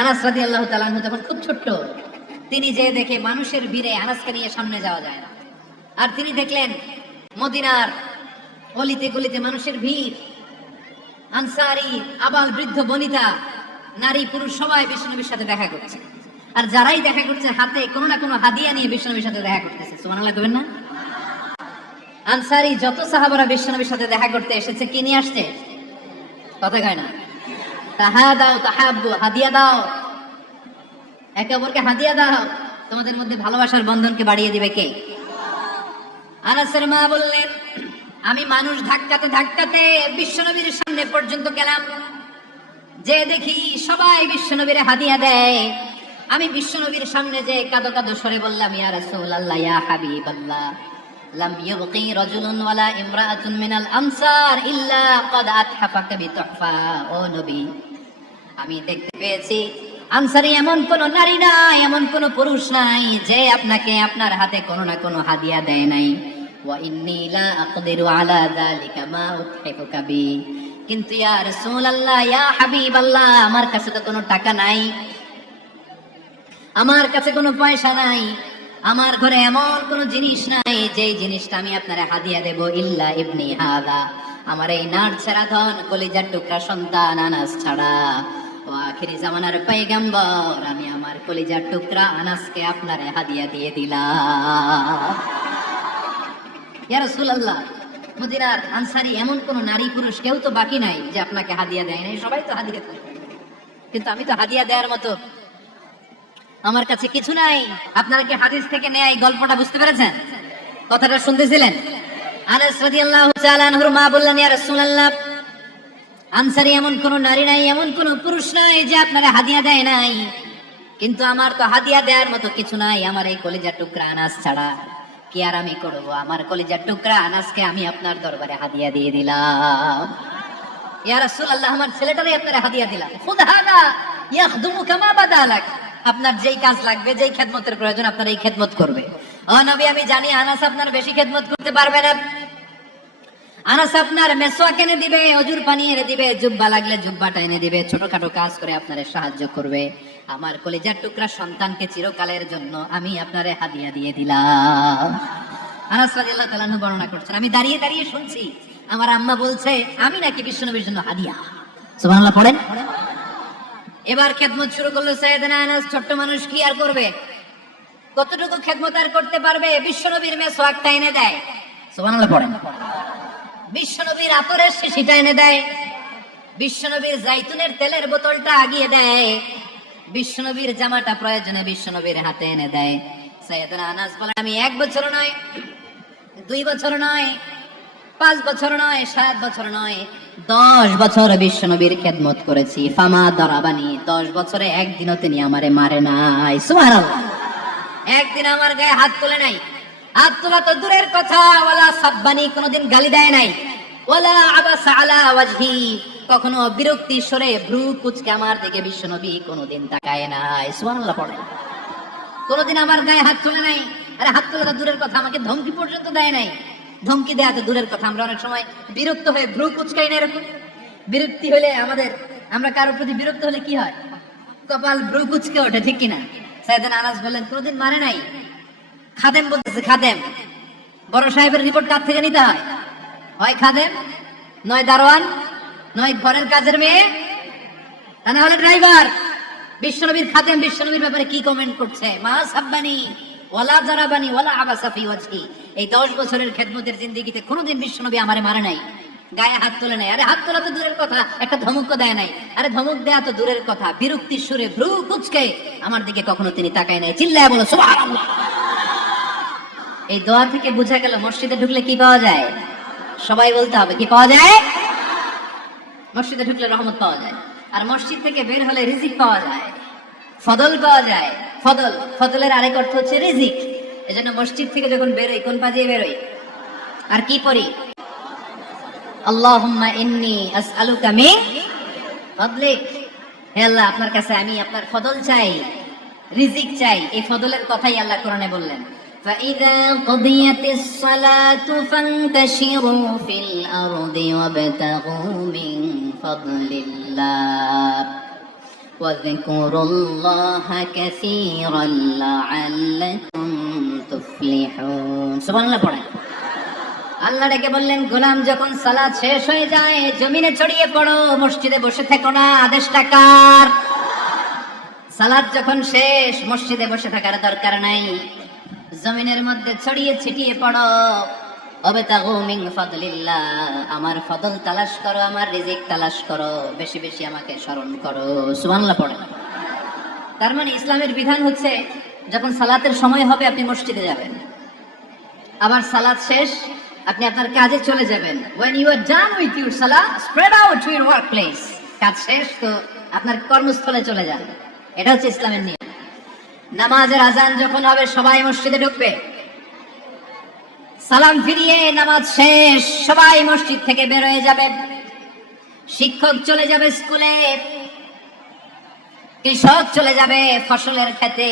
আনাস রাদিয়াল্লাহু তাআলা আনহু তখন খুব ছোট্ট, তিনি যে দেখে মানুষের ভিড়ে আনাসকে নিয়ে সামনে যাওয়া যায় না। আর তিনি দেখলেন মদিনার অলিতে গলিতে মানুষের ভিড়, আনসারী আবাল বৃদ্ধ বনিতা নারী পুরুষ সবাই বিশ্বনবীর সাথে দেখা করছে। আর যারাই দেখা করছে হাতে কোনো না কোনো হাদিয়া নিয়ে বিশ্বনবীর সাথে দেখা করতেছে। সুবহানাল্লাহ কইবেন না? আনসারী যত সাহাবারা বিশ্বনবীর সাথে দেখা করতে এসেছে কি নিয়ে আসছে? কথা কয় না? তাহাদাও তাহাব্বু, হাদিয়া দাও, একে অপরকে হাদিয়া দাও, তোমাদের মধ্যে ভালোবাসার বন্ধনকে বাড়িয়ে দিবে কে? আনাসের মা বললেন, আমি মানুষ ধাক্কাতে ধাক্কাতে বিশ্বনবীর সামনে পর্যন্ত গেলাম, যে দেখি সবাই বিশ্বনবীর হাদিয়া দেয়। আমি বিশ্বনবীর সামনে যে কাঁদো কাঁদো স্বরে বললাম, ইয়া রাসূলুল্লাহ ইয়া হাবিবাল্লাহ, লাম ইউবকি রাজুলুন ওয়ালা ইমরাআতুন মিনাল আনসার ইল্লা ক্বাদ আতহাফাকা বিতুহফা। ও নবী, আমি দেখতে পেয়েছি আনসারী এমন কোন নারী নাই, এমন কোন পুরুষ নাই যে আপনাকে আপনার হাতে কোনো না কোনো হাদিয়া দেয় নাই। ওয়া ইন্নী লা আকদিরু আলা যালিকা মা উতহিফুকা বি। কিন্তু ইয়া রাসূলুল্লাহ ইয়া হাবিবাল্লাহ, আমার কাছে তো কোনো টাকা নাই, আমার কাছে কোনো পয়সা নাই, আমার ঘরে এমন কোন জিনিস নাই যে জিনিসটা আমি আপনারে হাদিয়া দেব, ইল্লা ইবনি হাদা, আমার এই নাড়ছেড়া ধন কলিজার টুকরা সন্তান আনাস ছাড়া। ও আখিরি জামানার পয়গম্বর, আমি আমার কলিজার টুকরা আনাসকে আপনারে হাদিয়া দিয়ে দিলাম। ইয়া রাসূলুল্লাহ, মদিনার আনসারী এমন কোন নারী পুরুষ কেউ তো বাকি নাই যে আপনাকে হাদিয়া দেয় নাই, সবাই তো হাদিয়া দেয়, কিন্তু আমি তো হাদিয়া দেওয়ার মতো আমার কাছে কিছু নাই। আপনারা কি হাদিস থেকে নেয় এই গল্পটা বুঝতে পেরেছেন? কথাটা শুনতেছিলেন? আনাস রাদিয়াল্লাহু তাআলা আনহুর মা বললেন, ইয়া রাসূলুল্লাহ, আনসারী এমন কোন নারী নাই, এমন কোন পুরুষ নাই যে আপনারা হাদিয়া দেয় নাই, কিন্তু আমার তো হাদিয়া দেওয়ার মতো কিছু নাই আমার এই কলিজার টুকরা আনাস ছাড়া। কি আর আমি করব? আমার কলিজার টুকরা আনাসকে আমি আপনার দরবারে হাদিয়া দিয়ে দিলাম। ইয়া রাসূলুল্লাহ, আমার ছেলেটারই আপনারা হাদিয়া দিলাম। খুদ হাদা ইয়াখদুমু কামা বাদালাক, আপনার যেই কাজ লাগবে, যেই খেদমতের প্রয়োজন আপনার এই খেদমত করবে। ও নবী, আমি জানি আনাস আপনার বেশি খেদমত করতে পারবে না, আনাস আপনার মেসওয়াক এনে দিবে, অজুর পানি এনে দিবে, জুব্বা লাগলে জুব্বাটা এনে দিবে, ছোটখাটো কাজ করে আপনারে সাহায্য করবে। আমার কলিজার টুকরা সন্তানকে চিরকালের জন্য আমি আপনারে হাদিয়া দিয়ে দিলাম। আনাস রাদিয়াল্লাহু তাআলা আনহু বর্ণনা করছেন, আমি দাঁড়িয়ে দাঁড়িয়ে শুনছি আমার আম্মা বলছে আমি নাকি বিশ্বনবীর জন্য হাদিয়া। সুবহানাল্লাহ পড়েন। এবার খেদমত শুরু করলো সাইয়েদনা আনাস। ছোট্ট মানুষ কি আর করবে, কতটুকু খেদমত আর করতে পারবে? বিশ্বনবীর মেসওয়াকটা এনে দেয়। সুবহানাল্লাহ পড়েন। বিশ্বনবীর আতরের শিশিটা এনে দেয়, বিশ্বনবীর জাইতুনের তেলের বোতলটা আগিয়ে দেয়, বিশ্বনবীর জামাটা প্রয়োজনে বিশ্বনবীর হাতে এনে দেয়। সাইয়েদনা আনাস বলে, আমি 1 বছর নয়, 2 বছর নয়, 5 বছর নয়, 7 বছর নয়, 10 বছর বিশ্বনবীর খেদমত করেছি। ফামা দরাবানি, 10 বছরে একদিনও তিনি আমারে মারে নাই। সুবহানাল্লাহ। একদিন আমার গায়ে হাত তোলে নাই, হাত তোলা তো দূরের কথা, ওয়ালা সাব্বানি, কোনদিন গালি দেয় নাই, ওয়ালা আবাসা আলা ওয়াজহি, কখনো বিরক্তি স্বরে ভ্রু কুঁচকে আমার দিকে বিশ্বনবী কোনদিন তাকায় নাই। সুবহানাল্লাহ পড়েন। কোনদিন আমার গায়ে হাত তোলে নাই। আরে হাত তোলা তো দূরের কথা, আমাকে ধমকি পর্যন্ত দেয় নাই। ধমকি দেয়া তো দূরের কথা, আমরা অনেক সময় বিরক্ত হয়ে ভ্রু কুঁচকাই না, এরকম বিরক্তি হলে আমরা কারোর প্রতি বিরক্ত হলে কি হয়? কপাল ভ্রু কুঁচকে ওঠে, ঠিক কিনা? সাইয়েদনা আনাস বললেন, কোনদিন মারে নাই। খাদেম বলতেছে, খাদেম, বড় সাহেবের রিপোর্ট কার থেকে নিতে হয়? হয় খাদেম, নয় দারোয়ান, নয় ঘরের কাজের মেয়ে, তা না হলে ড্রাইভার। বিশ্বনবীর খাদেম বিশ্বনবীর ব্যাপারে কি কমেন্ট করছে? মা সাব্বানি ওয়ালা জারাবানি ওয়ালা আবাসা ফি ওয়াজহি, এই 10 বছরের খেদমতের জিন্দেগিতে কোনোদিন বিশ্বনবী আমারে মারে নাই, গায়ে হাত তোলে নাই। আরে হাত তোলা তো দূরের কথা, একটা ধমকও দেয় নাই। আরে ধমক দেয়া তো দূরের কথা, বিরক্তির সুরে ভ্রু কুঁচকে আমার দিকে কখনো তিনি তাকায় নাই। চিল্লায় বলো সুবহানাল্লাহ। এই দোয়া থেকে বোঝা গেল মসজিদে ঢুকলে কি পাওয়া যায়? সবাই বলতে হবে, কি পাওয়া যায়? মসজিদে ঢুকলে রহমত পাওয়া যায়, আর মসজিদ থেকে বের হলে রিজিক পাওয়া যায়, ফদল পাওয়া যায়। ফদল, ফদলের আরেক অর্থ হচ্ছে রিজিক। এজন্য মসজিদ থেকে যখন বেরোই কোন পা দিয়ে বেরোই? আর কি পড়ি? আল্লাহুম্মা ইন্নী আসআলুকা মিন ফাদলিক, হে আল্লাহ, আপনার কাছে আমি আপনার ফদল চাই, রিজিক চাই। এই ফদলের কথাই আল্লাহ কোরআনে বললেন, فَإِذَا قُضِيَتِ الصَّلَاةُ فَانْتَشِرُوا فِي الْأَرْضِ وَابْتَغُوا مِنْ فَضْلِ اللَّهِ واذكروا الله كثيرا لعلكم تفلحون সুবহানাল্লাহ পড়েন। আল্লাহ ডেকে বললেন, গোলাম যখন সালাত শেষ হয়ে যায় জমিনে ছড়িয়ে পড়ো, মসজিদে বসে থেকো না। আদেশটা কার? সালাত যখন শেষ মসজিদে বসে থাকার দরকার নাই, জমিনের মধ্যে ছড়িয়ে ছিটিয়ে পড়ো। ওয়াবতাগু মিন ফাদলিল্লাহ, আমার ফদল তালাশ করো, আমার রিজিক তালাশ করো, বেশি বেশি আমাকে স্মরণ করো। সুবহানাল্লাহ পড়েন। তার মানে ইসলামের বিধান হচ্ছে যখন সালাতের সময় হবে আপনি মসজিদে যাবেন, আবার সালাত শেষ আপনি আপনার কাজে চলে যাবেন। when you are done with your salah spread out to your workplace, কাজ শেষ তো আপনার কর্মস্থলে চলে যান। এটা হচ্ছে ইসলামের নিয়ম। নামাজের আজান যখন হবে সবাই মসজিদে ঢুকবে, সালাম ফিরিয়ে নামাজ শেষ সবাই মসজিদ থেকে বের হয়ে যাবে। শিক্ষক চলে যাবে স্কুলে, কৃষক চলে যাবে ফসলের খেতে,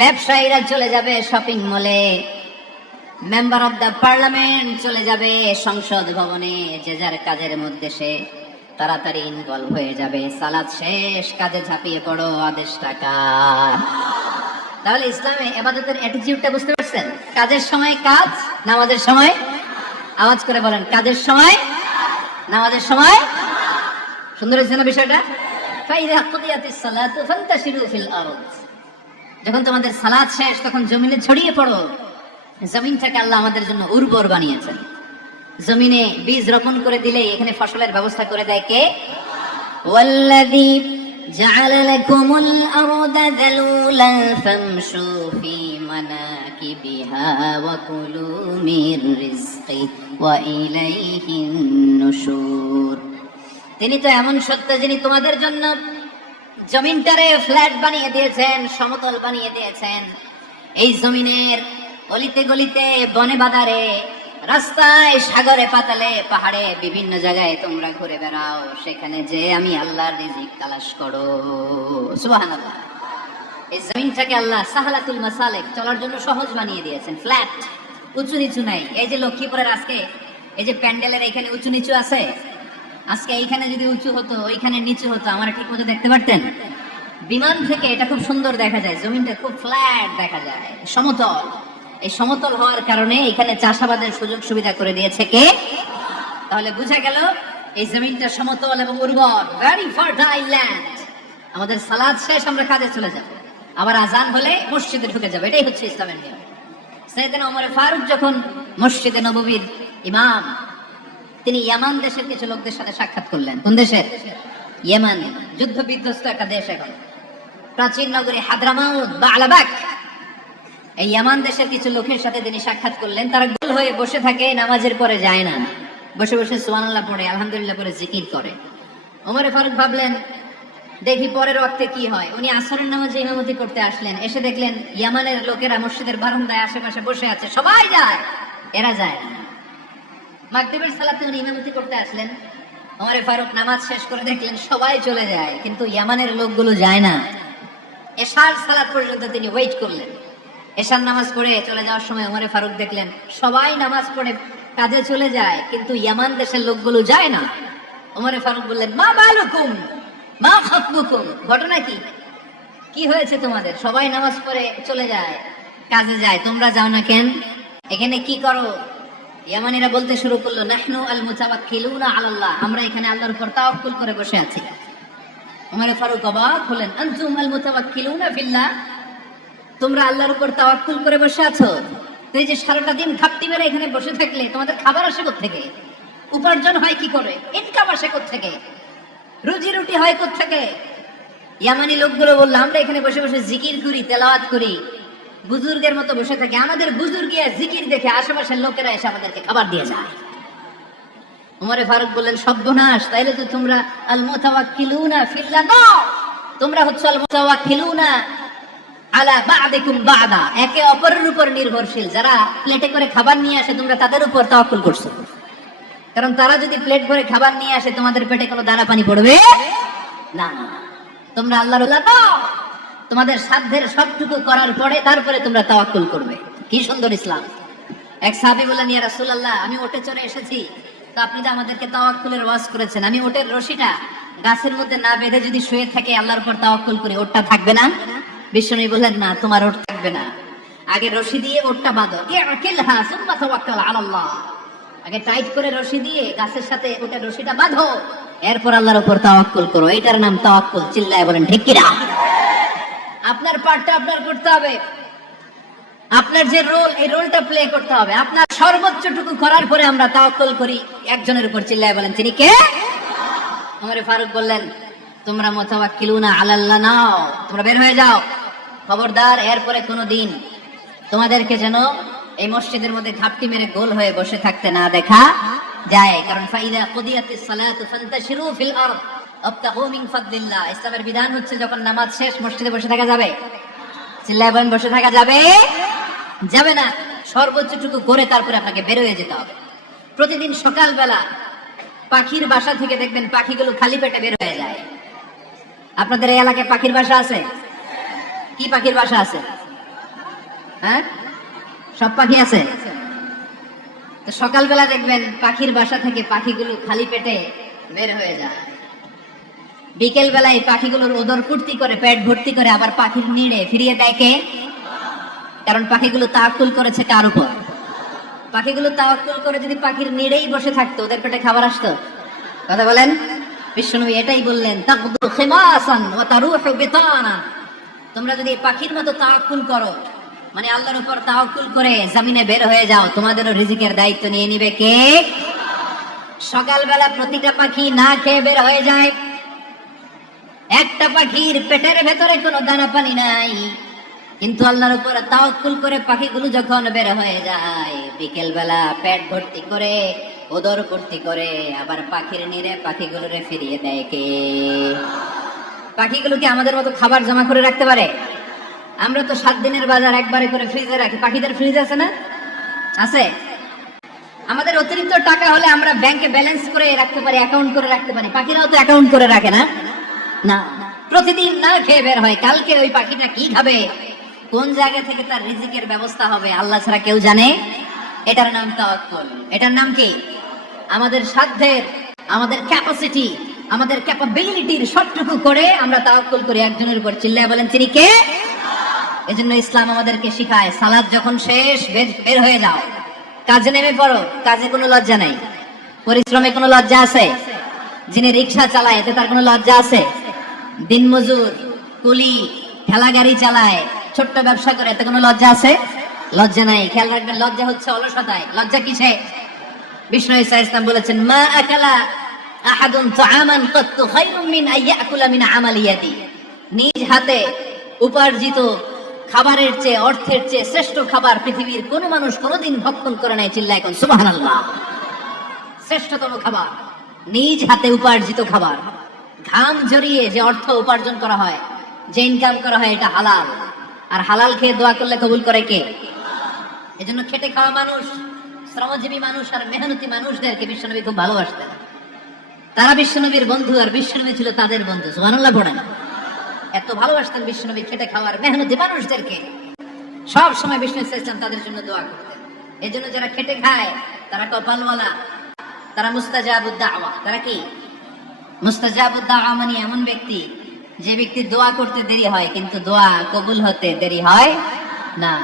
ব্যবসায়ীরা চলে যাবে শপিং মলে, মেম্বার অফ দ্য পার্লামেন্ট চলে যাবে সংসদ ভবনে। যে যার কাজের মধ্যে সে তাড়াতাড়ি ইনভলভ হয়ে যাবে। সালাত শেষ, কাজে ঝাঁপিয়ে পড়ো। আদেশটা কার? তাহলে ইসলামে ইবাদতের অ্যাটিটিউডটা বুঝতে পারছেন? কাজের সময় কাজ, নামাজের সময়, আওয়াজ করে বলেন, কাজের সময় নামাজের সময়। সুন্দর হয়েছে না বিষয়টা? ফাইযা কুদিয়াতিস সালাতু ফান্তাশিরু ফিল আরদ, যখন তোমাদের সালাত শেষ তখন জমিনে ছড়িয়ে পড়ো। জমিনটাকে আল্লাহ আমাদের জন্য উর্বর বানিয়েছেন। জমিনে বীজ রোপণ করে দিলে এখানে ফসলের ব্যবস্থা করে দেয় কে? ওয়াল্লাযী জাআলা লাকুমুল আরদা যালুলান ফামশু ফি মানাকিবিহা ওয়া কুলু মির রিজকি ওয়া ইলাইহিন নুশুর। তিনি তো এমন সত্য যিনি তোমাদের জন্য জমিনটারে ফ্ল্যাট বানিয়ে দিয়েছেন, সমতল বানিয়ে দিয়েছেন। এই জমিনের অলিতে গলিতে, বনে বাদারে, রাস্তায়, সাগরে, পাতালে, পাহাড়ে, বিভিন্ন জায়গায় তোমরা ঘুরে বেড়াও, সেখানে যে আমি আল্লাহর রিজিক তালাশ করো। সুবহানাল্লাহ। এই জমিনটাকে আল্লাহ সাহালাতুল মাসালিক, চলার জন্য সহজ বানিয়ে দিয়েছেন, ফ্ল্যাট, উঁচু নিচু নাই। এই যে লক্ষ্মীপুরের আজকে এই যে প্যান্ডেলের এখানে উঁচু নিচু আছে, আজকে এইখানে যদি উঁচু হতো ওইখানে নিচু হতো, আমরা ঠিক মতো দেখতে পারতেন? বিমান থেকে এটা খুব সুন্দর দেখা যায়, জমিনটা খুব ফ্ল্যাট দেখা যায়, সমতল। এই সমতল হওয়ার কারণে এখানে চাষাবাদের সুযোগ সুবিধা করে দিয়েছে কে? তাহলে বোঝা গেল এই জমিনটা সমতল এবং উর্বর, ভেরি ফার্টাইল ল্যান্ড। আমাদের সালাত শেষ আমরা কাজে চলে যাব, আবার আজান হলে মসজিদে ঢুকে যাবে। এটাই হচ্ছে ইসলামের নিয়ম। সাইয়েদনা ওমর ফারুক যখন মসজিদে নববীর ইমাম, তিনি ইয়ামান দেশের কিছু লোকদের সাথে সাক্ষাৎ করলেন। কোন দেশের? ইয়েমান, যুদ্ধ বিধ্বস্ত একটা দেশ এখন। প্রাচীন নগরী হাদরামাউত বা আলাবাক, এই ইয়ামান দেশের কিছু লোকের সাথে তিনি সাক্ষাৎ করলেন। তারা গোল হয়ে বসে থাকে, নামাজের পরে যায় না, বসে বসে সুবহানাল্লাহ পড়ে, আলহামদুলিল্লাহ পড়ে জিকির করে। ওমর ফারুক ভাবলেন দেখি পরের ওয়াক্তে কি হয়। উনি আসরের নামাজে ইমামতি করতে আসলেন, এসে দেখলেন ইয়ামানের লোকেরা মসজিদের বারান্দায় আশেপাশে বসে আছে, সবাই যায়, এরা যায় না। মাগরিবের সালাতে উনি ইমামতি করতে আসলেন, ওমর ফারুক নামাজ শেষ করে দেখলেন সবাই চলে যায়, কিন্তু ইয়ামানের লোকগুলো যায় না। এশার সালাত পর্যন্ত তিনি ওয়েট করলেন। এশার নামাজ পড়ে চলে যাওয়ার সময় ওমর ফারুক দেখলেন সবাই নামাজ পড়ে কাজে চলে যায়, কিন্তু ইয়ামান দেশের লোকগুলো যায় না। ওমর ফারুক বললেন, মা বালুকুম মা খাতবুকুম, ঘটনা কি? কি হয়েছে তোমাদের? সবাই নামাজ পড়ে চলে যায়, কাজে যায়, তোমরা যাও না কেন? এখানে কি করো? ইয়ামানিরা বলতে শুরু করলো, নাহনু আল মুতাওয়াক্কিলুনা আলাল্লাহ, আমরা এখানে আল্লাহর উপর তাওয়াক্কুল করে বসে আছি। ওমর ফারুক অবাক হলেন, আনতুম আল মুতাওয়াক্কিলুনা ফিল্লাহ, তোমরা আল্লাহর উপর তাওয়াক্কুল করে বসে আছো? এই যে সারাটা দিন ঘাপটি মেরে এখানে বসে থাকলে তোমাদের খাবার আসে কোত্থেকে? উপার্জন হয় কি করে? ইনকাম আসে কোত্থেকে? রুজি রুটি হয় কোত্থেকে? ইয়ামানি লোকগুলো বললো, আমরা এখানে বসে বসে জিকির করি, তেলাওয়াত করি, বুজুর্গের মতো বসে থাকি। আমাদের বুজুর্গিয়া জিকির দেখে আশেপাশের লোকেরা এসে আমাদেরকে খাবার দিয়ে যায়। ওমর ফারুক বললেন, সর্বনাশ, তাইলে তো তোমরা আল মুতাওয়াক্কিলুনা ফিল্লাহ, তোমরা হচ্ছে আল মুতাওয়াক্কিলুনা আলা বা'দিকুম বা'দা, একে অপরের উপর নির্ভরশীল। যারা প্লেটে করে খাবার নিয়ে আসে তোমরা তাদের উপর তাওয়াক্কুল করছো, কারণ তারা যদি প্লেট ভরে খাবার নিয়ে আসে তোমাদের পেটে কোনো দানা পানি পড়বে না। তোমরা আল্লাহর তোমাদের সাধ্যের সবটুকু করার পরে তারপরে তোমরা তাওয়াক্কুল করবে। কি সুন্দর ইসলাম! এক সাহাবী বললেন, ইয়া রাসূলুল্লাহ, আমি ওটে চড়ে এসেছি, তো আপনি তো আমাদেরকে তাওয়াক্কুলের ওয়াজ করেছেন, আমি ওটের রশিটা গাছের মধ্যে না বেঁধে যদি শুয়ে থাকে আল্লাহর উপর তাওয়াক্কুল করে, ওটটা থাকবে না? বিষ্ণু বললেন না, তোমার ওট থাকবে না, আগে রশি দিয়ে ওটটা বাঁধো, সুম্মা তাওয়াক্কাল আলাল্লাহ। আগে টাইট করে রশি দিয়ে গাছের সাথে ওটা রশিটা বাঁধো, এরপর আল্লাহর উপর তাওয়াক্কুল করো। এটার নাম তাওয়াক্কুল। চিল্লায় বলেন ঠিক কিনা? আপনার পার্টটা আপনার করতে হবে, আপনার যে রোল, এই রোলটা প্লে করতে হবে। আপনার সর্বোচ্চটুকু করার পরে আমরা তাওয়াক্কুল করি একজনের উপর। চিল্লায় বলেন তিনি কে? ওমরে ফারুক বললেন, তোমরা মুতাওয়াক্কিলুনা আলাল্লাহ নাও, তোমরা বের হয়ে যাও, খবরদার এরপরে কোনোদিন তোমাদেরকে যেন এই মসজিদের মধ্যে ঘাপটি মেরে গোল হয়ে বসে থাকতে না দেখা যায়। কারণ ফাইদা কুদিয়াতিস সালাতু ফান্তাশিরু ফিল আরদ আবতাগু মিন ফাদলিল্লাহ। ইসলামের বিধান হচ্ছে যখন নামাজ শেষ মসজিদে বসে থাকা যাবে। চিল্লায় বলেন বসে থাকা যাবে? যাবে না। সর্বোচ্চটুকু করে তারপরে আপনাকে বের হয়ে যেতে হবে। প্রতিদিন সকালবেলা পাখির বাসা থেকে দেখবেন পাখিগুলো খালি পেটে বের হয়ে যায়। আপনাদের এই এলাকায় পাখির বাসা আছে? কি পাখির বাসা আছে? হ্যাঁ, সব পাখি আছে। তো সকালবেলা দেখবেন পাখির বাসা থেকে পাখিগুলো খালি পেটে বের হয়ে যায়। বিকেল বেলায় পাখিগুলোর ওদর পূর্তি করে, পেট ভর্তি করে আবার পাখির নিড়ে ফিরিয়ে দেয় কে? কারণ পাখিগুলো তাওয়াক্কুল করেছে কার উপর? পাখিগুলো তাওয়াক্কুল করে যদি পাখির নিড়েই বসে থাকতো, ওদের পেটে খাবার আসতো? কথা বলেন। বিশ্বনবী এটাই বললেন, তাকদু খিমাসান ওয়া তারুহু বিতানা। তোমরা যদি পাখির মতো তাওয়াক্কুল করো, মানে আল্লাহর উপর তাওয়াক্কুল করে জমিনে বের হয়ে যাও, তোমাদেরও রিজিকের দায়িত্ব নিয়ে নিবে কে? সকালবেলা প্রতিটা পাখি না খেয়ে বের হয়ে যায়। একটা পাখির পেটের ভেতরে কোনো দানা পানি নাই, কিন্তু আল্লাহর উপর তাওয়াক্কুল করে পাখিগুলো যখন বের হয়ে যায়, বিকেল বেলা পেট ভর্তি করে, ওদর ভর্তি করে আবার পাখির নিরে পাখিগুলোরে ফিরিয়ে দেয় কে? পাখিগুলোকে আমাদের মতো খাবার জমা করে রাখতে পারে? আমরা তো 7 দিনের বাজার একবারে করে ফ্রিজে রাখি। পাখিদের ফ্রিজ আছে না? আছে। আমাদের অতিরিক্ত টাকা হলে আমরা ব্যাংকে ব্যালেন্স করে রাখতে পারি, অ্যাকাউন্ট করে রাখতে পারি। পাখিরাও তো অ্যাকাউন্ট করে রাখে না? না, প্রতিদিন না খেয়ে বের হয়। কালকে ওই পাখিটা কি খাবে, কোন জায়গা থেকে তার রিজিকের ব্যবস্থা হবে আল্লাহ ছাড়া কেউ জানে। এটার নাম তাওয়াক্কুল। এটার নাম কি? আমাদের সাধ্যের, আমাদের ক্যাপাসিটি, আমাদের ক্যাপাবিলিটির সবটুকু করে আমরা তাওয়াক্কুল করি একজনের উপর। চিল্লায় বলেন তিনি কে? এজন্য ইসলাম আমাদেরকে শিখায়, সালাত যখন শেষ বের হয়ে যাও, কাজে নেমে পড়ো। কাজে কোনো লজ্জা নাই, পরিশ্রমে কোনো লজ্জা আছে? যিনি রিক্সা চালায় এতে তার কোনো লজ্জা আছে? দিনমজুর, কুলি, ঠেলা গাড়ি চালায়, ছোট্ট ব্যবসা করে, এতে কোনো লজ্জা আছে? লজ্জা নাই। খেয়াল রাখবেন, লজ্জা হচ্ছে অলসতায়। লজ্জা কিসে? বিষ্ণু ঈসা ইসলাম বলেছেন, মা আকালা আহাদুন তাআমান কাত্তু খায়রুম মিন আইয়াকুলা মিন আমালি ইয়াদি। নিজ হাতে উপার্জিত খাবারের চেয়ে, অর্থের চেয়ে শ্রেষ্ঠ খাবার পৃথিবীর কোন মানুষ কোনদিন ভক্ষণ করে নাই। চিল্লায় এখন সুবহানাল্লাহ। শ্রেষ্ঠতম খাবার নিজ হাতে উপার্জিত খাবার। ঘাম ঝরিয়ে যে অর্থ উপার্জন করা হয়, যে ইনকাম করা হয়, এটা হালাল। আর হালাল খেয়ে দোয়া করলে কবুল করে কে? এজন্য খেটে খাওয়া মানুষ, শ্রমজীবী মানুষ আর মেহনতি মানুষদেরকে বিশ্বনবী খুব ভালোবাসতেন। তারা বিশ্বনবীর বন্ধু আর বিশ্বনবী ছিল তাদের বন্ধু। সুবহানাল্লাহ পড়েন। এত ভালোবাসতেন বিশ্বনবী খেটে খাওয়ার মেহনতি মানুষদেরকে। সব সময় বিষ্ণু ইসলাম তাদের জন্য দোয়া করতেন। এজন্য যারা খেটে খায় তারা কপালওয়ালা, তারা মুস্তাজাবুদ দাওয়া। তারা কি? মুস্তাজাবুদ দাওয়া মানে এমন ব্যক্তি যে ব্যক্তি দোয়া করতে দেরি হয় কিন্তু দোয়া কবুল হতে দেরি হয় না।